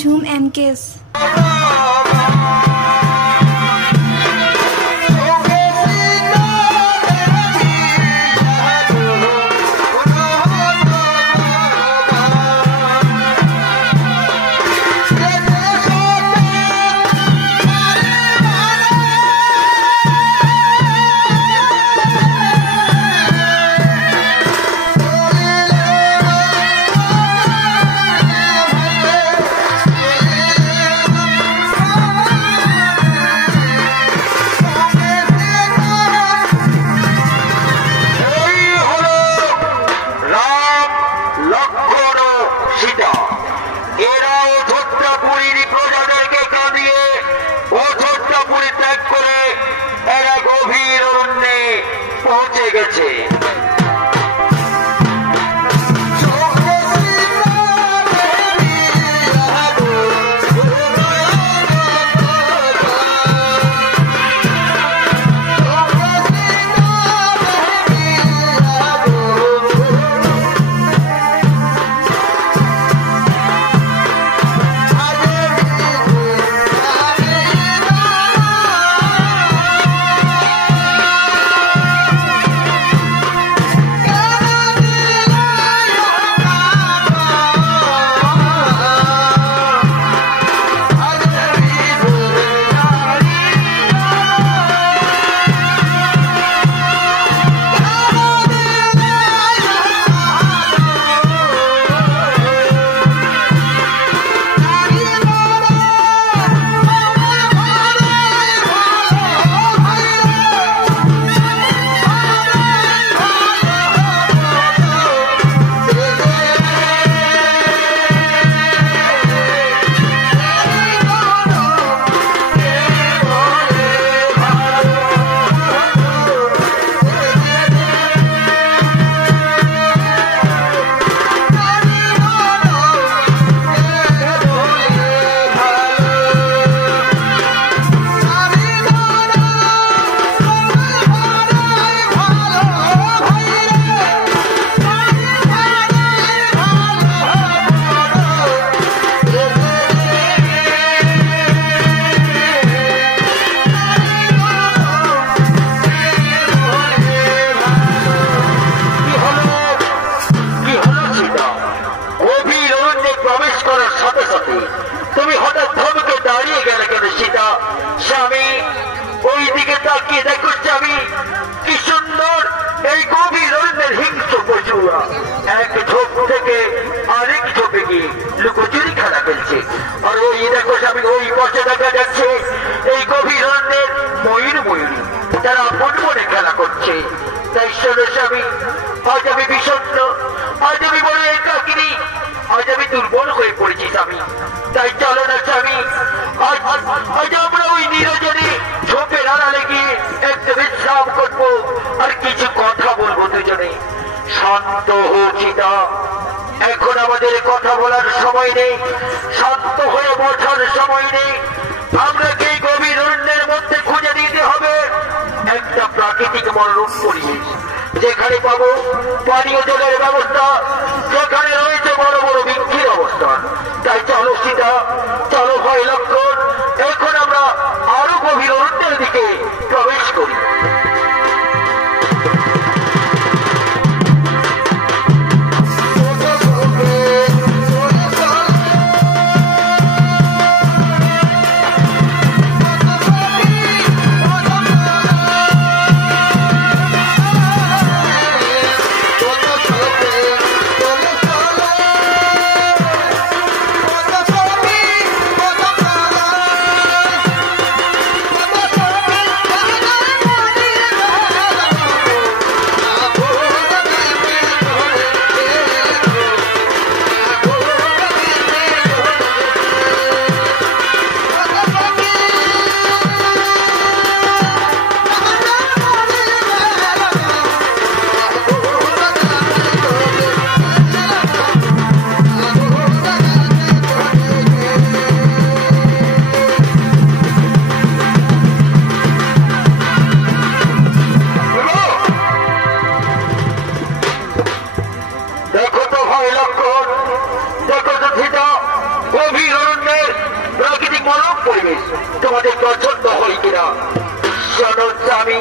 झूम एमकेस। পৌঁছে গেছে। তুমি হঠাৎ ধমকে দাঁড়িয়ে গেলে কেন সীতা? স্বামী ওই দিকে তাকিয়ে দেখো স্বামী, কি সুন্দর এই গভীর অরণ্যের হিংস্র পশুরা এক ঝোপ থেকে আরেক ঝোপে গিয়ে লুকোচুরি খেলা ফেলছে। আর ওই দেখো স্বামী, ওই পাশে দেখা যাচ্ছে এই গভীর অরণ্যের ময়ূর ময়ূরী, তারা আপন মনে খেলা করছে। তাই শোনো স্বামী, আজ আমি বিষণ্ণ, আজ আমি বড় একাকিনী, আজ আমি দুর্বল হয়ে পড়েছি স্বামী। তাই চলো না স্বামী, আজ আমরা ওই নিরজনে ঝোপের আড়ালে গিয়ে একটু বিশ্রাম করবো আর কিছু কথা বলবো দুজনে। শান্ত হোক সীতা, এখন আমাদের কথা বলার সময় নেই, শান্ত হয়ে বসার সময় নেই। আমরা কি গভীর অরণ্যের মধ্যে খুঁজে দিতে হবে একটা প্রাকৃতিক মনোরম পরিবেশ, যেখানে পাবো পানীয় জলের ব্যবস্থা, যেখানে রয়েছে বড় বড় বৃক্ষের অবস্থান। তাই চলো সীতা, চলো ভয় লক্ষণ, এখন আমরা আরো গভীর অরণ্যের দিকে প্রবেশ করি। Hola. পরিবেশ তোমাদের পছন্দ হয় কিনা। শোনো স্বামী,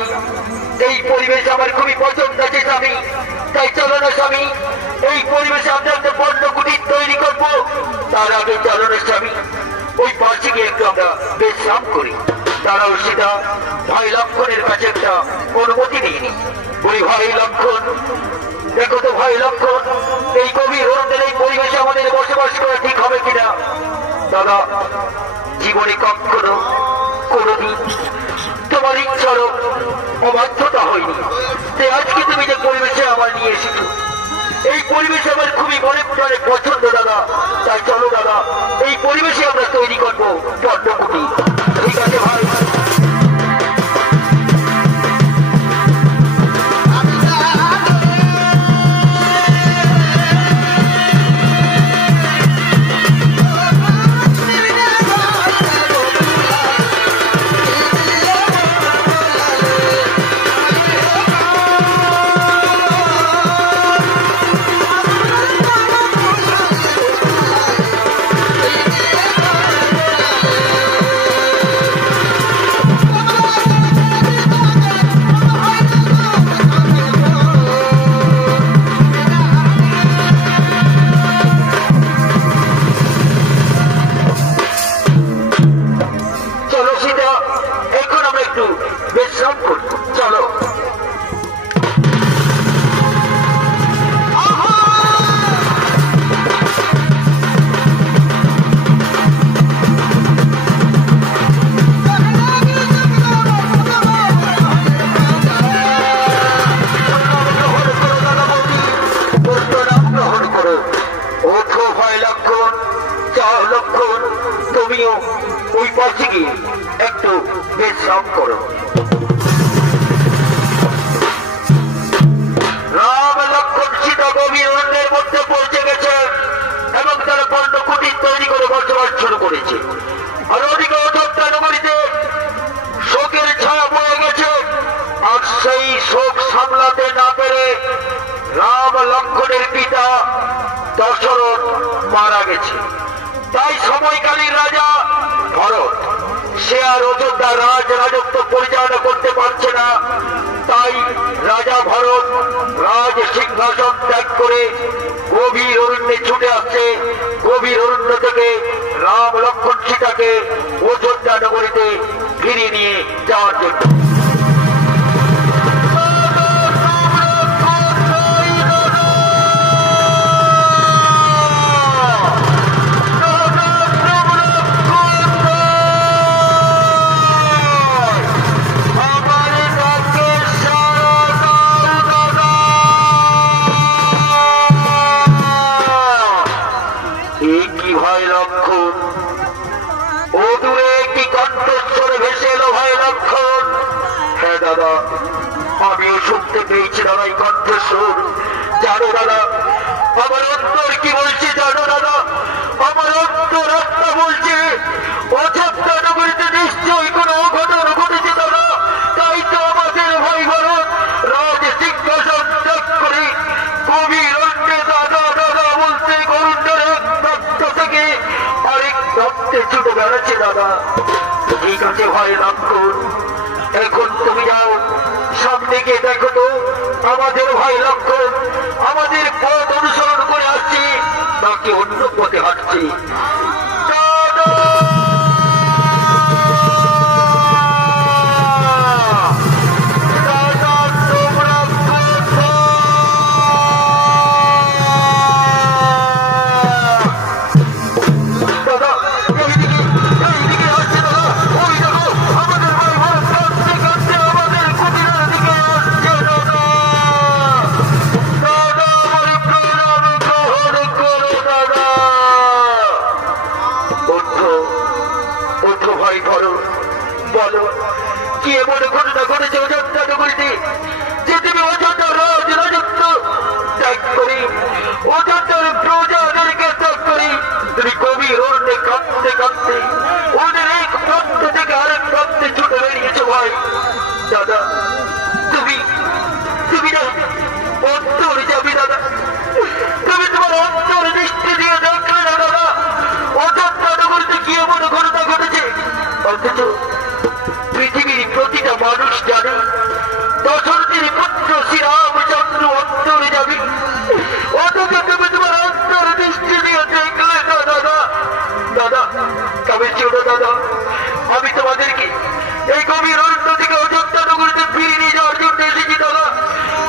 এই পরিবেশ আমার খুবই পছন্দ আছে স্বামী, তাই চলো না স্বামী এই পরিবেশে আমরা একটা পণ্য কুটির তৈরি করবো। তার আগে চলো না স্বামী ওই পাশে গিয়ে একটু আমরা বিশ্রাম করি। তারাও সেটা ভাই লক্ষণের কাছে একটা অনুমতি নিইনি। ওই ভাই লক্ষণ, দেখো তো ভাই লক্ষণ, এই গভীর রোদের এই পরিবেশে আমাদের বসবাস করা ঠিক হবে কিনা। দাদা, জীবনে কখনো কোনদিন তোমার ইচ্ছারও অবাধ্যতা হয়নি, তাই আজকে তুমি যে পরিবেশে আমার নিয়ে এসেছো এই পরিবেশে আমার খুবই মনে প্রাণে পছন্দ দাদা। তাই চলো দাদা এই পরিবেশে আমরা তৈরি করবো পদ্ম কুটির। ঠিক আছে ভাই। তুমিও ওই পাশে গিয়ে একটু বিশ্রাম করো। রাম লক্ষণ সীতা গভীর অরণ্যের মধ্যে পৌঁছে গেছে এবং তারা পণ্য কুটির তৈরি করে বসবাস শুরু করেছে। আর ওদিকে অযোধ্যা নগরীতে শোকের ছায়া বয়ে গেছে। আর সেই শোক সামলাতে না পেরে রাম লক্ষণের পিতা দশরথ মারা গেছে। তাই সময়কালীন রাজা ভরত সে আর অযোধ্যা রাজত্ব পরিচালনা করতে পারছে না। তাই রাজা ভরত রাজ সিংহাসন ত্যাগ করে গভীর অরণ্যে ছুটে আসছে। গভীর অরণ্য থেকে রাম লক্ষণ সীতাকে অযোধ্যা নগরীতে ফিরিয়ে নিয়ে যাওয়ার জন্য। আমিও শুনতে পেয়েছি দাদা এই কণ্ঠস্বর। জানো দাদা আমার অন্তর কি বলছে জানো দাদা, আমার অন্তর আত্মা বলছে অযোধ্যা নগরীতে নিশ্চয়ই কোনো অঘটন ঘটেছে দাদা। তাই তো আমাদের ভাই ভরত রাজ সিংহাসন ত্যাগ করে গভীর অরণ্যে দাদা দাদা বলতে গরুণ্ডের এক দত্ত থেকে আরেক দত্তে ছুটে বেড়াচ্ছে দাদা। ঠিক আছে ভাই লক্ষণ, এখন তুমি যাও সামনে গিয়ে দেখো তো আমাদের ভাই লক্ষণ আমাদের পথ অনুসরণ করে আসছি নাকি অন্য পথে হাঁটছি। অথচ পৃথিবীর প্রতিটা মানুষ জানে দশরথের পুত্র শ্রীরামচন্দ্র অন্তরে যাবে, অথচ তুমি তোমার অন্তর দৃষ্টি দিয়ে দেখলে না দাদা। দাদা তবে ছোট দাদা, আমি তোমাদেরকে এই গভীর অরণ্য থেকে অযোধ্যা নগরীতে ফিরে নিয়ে যাওয়ার জন্য এসেছি দাদা।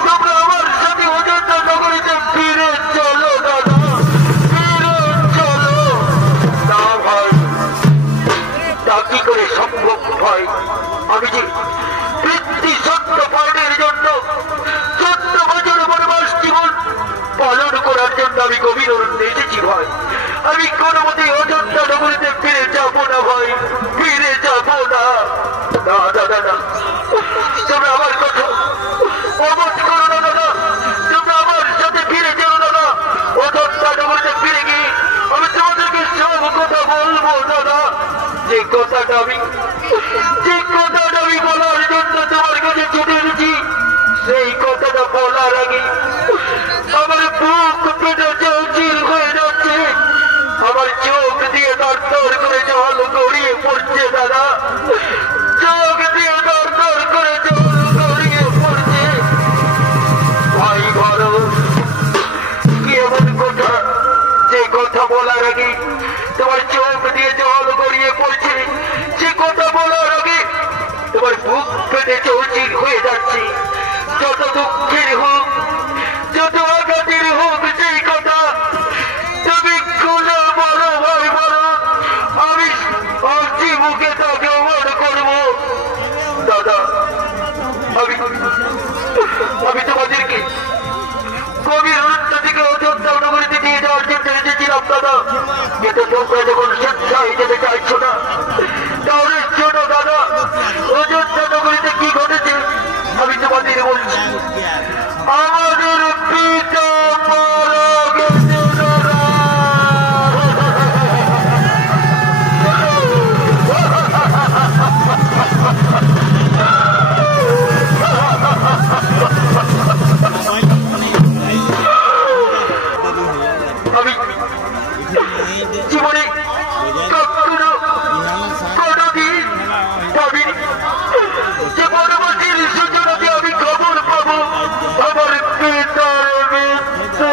তোমরা আমার সাথে অযোধ্যা নগরীতে ফিরে চলো দাদা, ফিরে চলো। না ভাই, তা কি করে সম্ভব ভাই? আমি যে বৃত্তি সত্য পালনের জন্য 14 বছর বনবাস জীবন পালন করার জন্য আমি গভীর অরণ্যে এসেছি ভাই। আমি কোনো মতে অযোধ্যা নগরীতে ফিরে যাবো না ভাই, ফিরে যাবো না। না দাদা না, তোমরা আমার কথা অবধ করো না দাদা, তোমরা আমার সাথে ফিরে যেও দাদা। অযোধ্যা নগরীতে ফিরে গিয়ে আমি তোমাদেরকে সব কথা বলবো দাদা। যে কথাটা আমি বলার জন্য তোমার কাছে ছুটে এসেছি, সেই কথাটা বলার আগে আমার বুক পেটে চৌচির হয়ে যাচ্ছে, আমার চোখ দিয়ে দরদর করে জল গড়িয়ে পড়ছে দাদা, চোখ দিয়ে দরদর করে জল গড়িয়ে পড়ছে। ভাই ভরত, কি এমন কথা যে কথা বলার আগে তোমার চোখ দিয়ে জল গড়িয়ে পড়ছে, যে কথা বলার আগে তোমার বুক পেটে চৌচির হয়ে যাচ্ছে? যত দুঃখের হোক, যত আঘাতের হোক, সেই কথা তুমি খুলে বলো ভাই বলো, আমি আজই মুখে তাকে অমর করবো দাদা। আমি তোমাদেরকে গভীর অরণ্য থেকে অযোধ্যা নগরীতে নিয়ে যাওয়ার জন্য এসেছিলাম দাদা, কিন্তু তোমরা যখন স্বেচ্ছায় যেতে চাইছো না, তাহলে শোনো দাদা, অযোধ্যা নগরীতে কি ঘটেছে আমি তোমাদের বলছি। আমাদের পিতা মারা গেছে দাদা। আমি জীবনে কখনো কোনদিন ভাবিনি যে বনবাসীর সূচনাতে আমি খবর পাবো আমার পিতার মৃত্যু।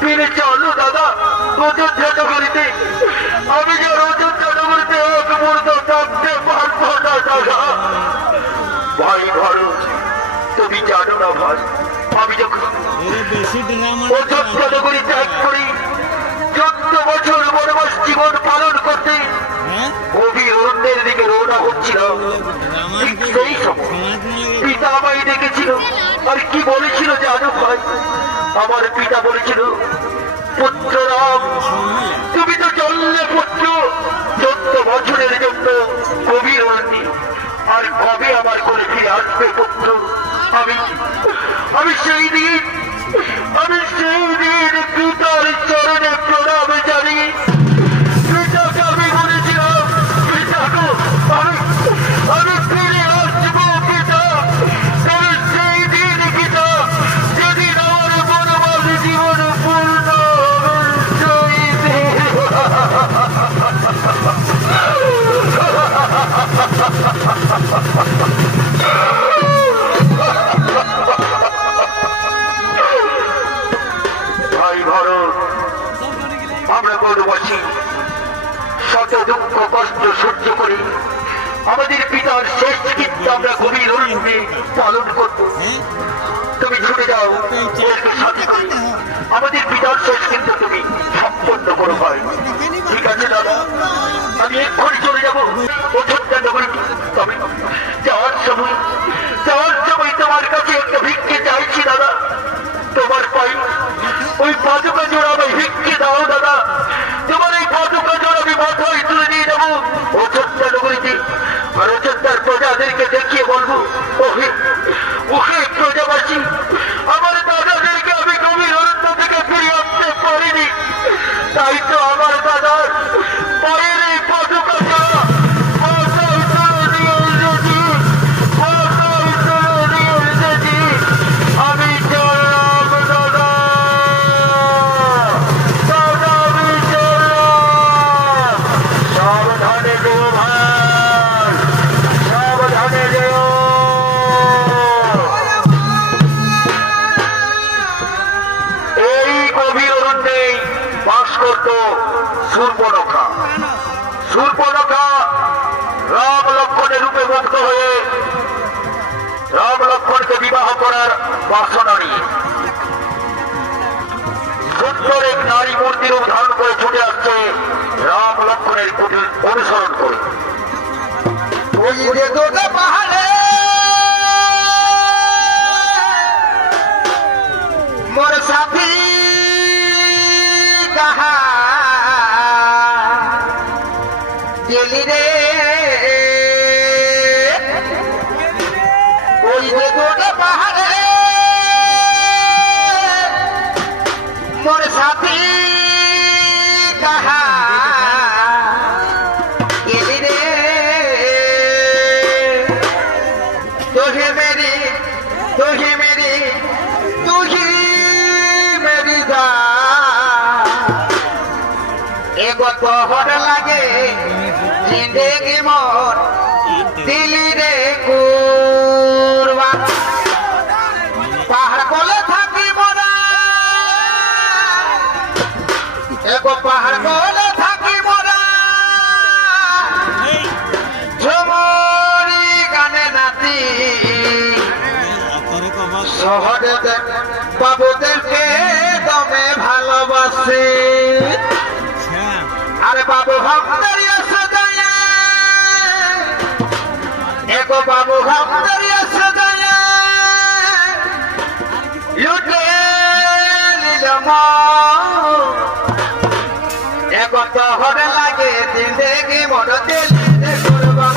ফিরে চলো দাদা অযোধ্যা নগরীতে। আমি যে অযোধ্যা নগরীতে এক মুহূর্ত থাকতে পারবো না দাদা। ভাই ভরত, তুমি জানো না ভাই, আমি যখন অযোধ্যা নগরী ত্যাগ করি 14 বছর বনবাস জীবন পালন করতে গভীর অরণ্যের দিকে রওনা হচ্ছিলাম, ঠিক সেই সময় পিতা আমায় ডেকেছিল আর কি বলেছিল জানো ভাই? আমার পিতা বলেছিল, পুত্র রাম, তুমি তো চললে পুত্র 14 বছরের জন্য গভীর অরণ্যে, আর কবে আমার করে ফিরে আসবে পুত্র? আমি সেই দিন পিতার চরণে প্রণাম জানিয়ে পিতাকে আমি বলেছিলাম, পিতাকে আমি ফিরে আসবো পিতা। তবে সেই দিন পিতা, যেদিন আমার বনবাস জীবন পূর্ণ ভাই ভরত, আমরা বনবাসী শত দুঃখ কষ্ট সহ্য করি আমাদের পিতার শেষ কৃত্য আমরা গভীর অরণ্যে পালন করব। তুমি ছুটে যাও ওদেরকে সাথে করে, আমাদের পিতার শেষ কৃত্য তুমি সম্পন্ন করো ভাই। ঠিক আছে দাদা, আমি এক্ষুনি চলে যাবো অযোধ্যা নগরীতে। তবে যাওয়ার সময় তোমার কাছে একটা ভিক্ষে চাইছি দাদা। তোমার পাই ওই পাদুকা জোড়া আমি ভিক্ষে দাও দাদা। তোমার এই পাদুকা জোড়া আমি মাথায় তুলে নিয়ে যাবো অযোধ্যা নগরীতে, আর অযোধ্যার প্রজাদেরকে দেখিয়ে বলবো, ওহে প্রজাবাসী, আমার দাদাদেরকে আমি গভীর অরণ্য থেকে ফিরিয়ে আনতে পারিনি, তাই তো আমার দাদার পায়ের এই করত শূর্পণখা। শূর্পণখা রাম লক্ষ্মণের রূপে মুগ্ধ হয়ে রাম লক্ষ্মণকে বিবাহ করার বাসনা নিয়ে সুন্দর এক নারী মূর্তি রূপ ধারণ করে ছুটে আসছে রাম লক্ষ্মণের কুটির অনুসরণ করে। পাহাড়ে মোর সাথী কাহা দিলি রে ওই যে গোটা পাহাড়ে মোর সাথী কাহা দিলি রে तुझे मेरी तू ही मेरी दा एगो तोहर लागे जिंदगी मोर दिली रे कुरवा पहाड़ बोले थाकी मोरा एगो पहाड़ बोले थाकी मोरा झुमरी गाने नाती শহরে বাবুদেরকে দমে ভালোবাসে আরে বাবু ভক্তরি আসে যায় এগো বাবু ভক্তরি আসে যায় লুটে নিলাম এগো তহরে লাগে জিন্দেগি মন দিলে করবা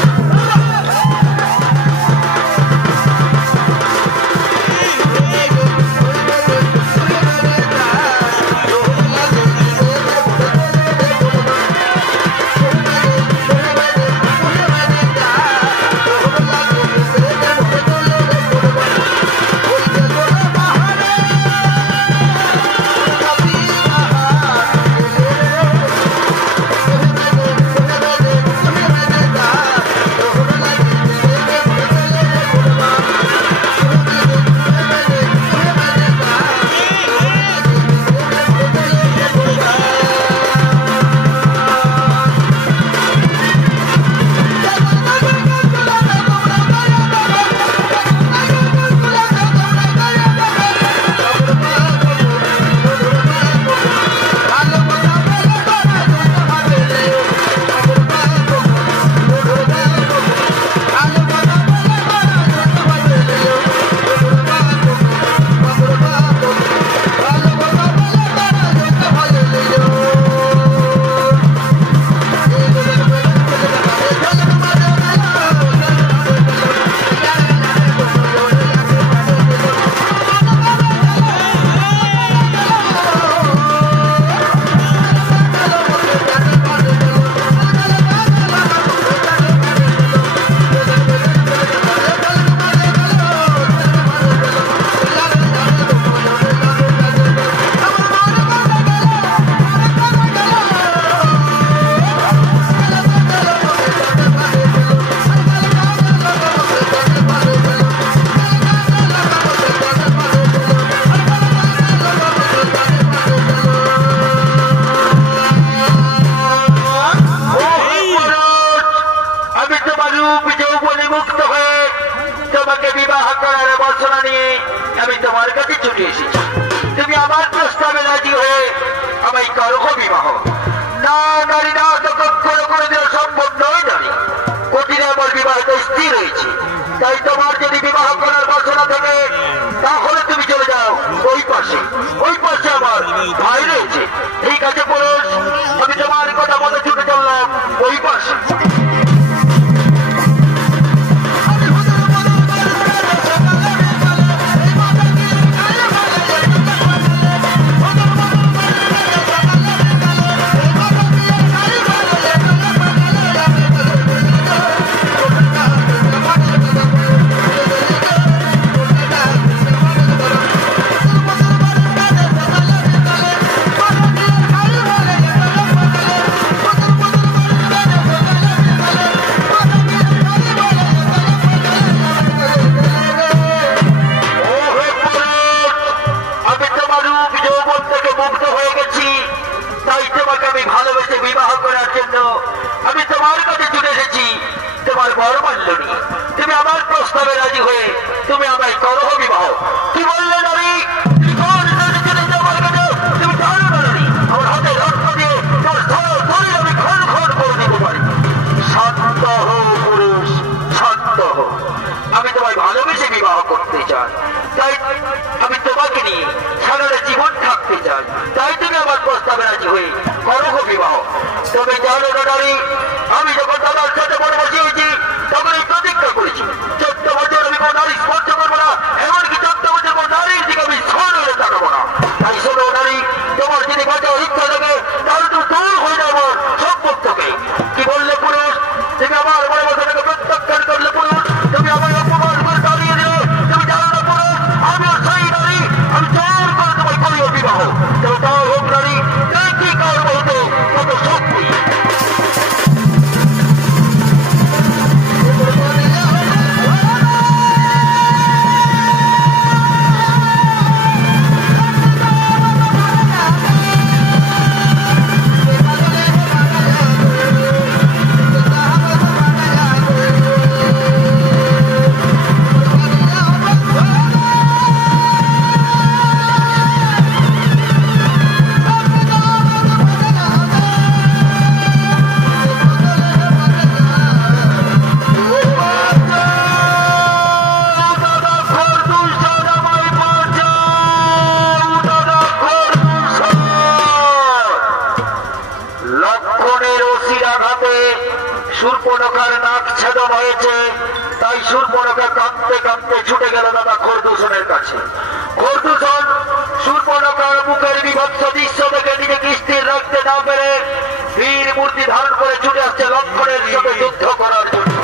তাই তোমার যদি বিবাহ করার বাসনা থাকে তাহলে তুমি চলে যাও ওই পাশে আমার ভাই রয়েছে। ঠিক আছে পুরুষ, আমি তোমার কথা মতো ছুটে চললাম ওই পাশে। প্রস্তাবে রাজি হয়ে তুমি আমায় করো বিবাহ। কি বললে নারী? তুমি জানো না নারী, আমার হাতে রক্ত দিয়ে তোমার শরীর আমি ক্ষণ ক্ষণ করে দিতে পারি। শান্ত হো পুরুষ, শান্ত হো। আমি তোমায় ভালোবেসে বিবাহ করতে চাই, তাই আমি তোমাকে নিয়ে সারাটা জীবন থাকতে চাই, তাই তুমি আমার প্রস্তাবে রাজি হয়ে করো বিবাহ। তবে জানো না নারী, আমি যখন দাদার সাথে মনে বসিয়েছি তখন এই প্রতিজ্ঞা করেছি 14 বছর আমি কোনো নারী স্পর্শ করবো না, এমনকি 14 বছর কোনো নারীর দিকে আমি সরে তাকাবো না। তাই শোনো নারী, তোমার যদি বাঁচার ইচ্ছা থাকে তাহলে তুমি দূর হয়ে যাবো সম্পদ থেকে। কি বললে পুরুষ? তুমি আমার মনে বসে থেকে প্রত্যাখ্যান করলে পুরুষ, তুমি আমার অপমান করে দাঁড়িয়ে দিলে। তুমি জানো না পুরুষ, আমিও সেই নারী, আমি জোর করে তোমায় করিও বিবাহ। তবে তাও হোক নারী, কি কার বলতে কত শক্তি। শূর্পণখার নাক ছেদন হয়েছে, তাই শূর্পণখা কাঁদতে কাঁদতে ছুটে গেল দাদা খরদূষণের কাছে। খরদূষণ শূর্পণখার মুখের বিভৎস দৃশ্য দেখে নিজেকে স্থির রাখতে না পেরে বীর মূর্তি ধারণ করে ছুটে আসছে লক্ষণের সাথে যুদ্ধ করার জন্য।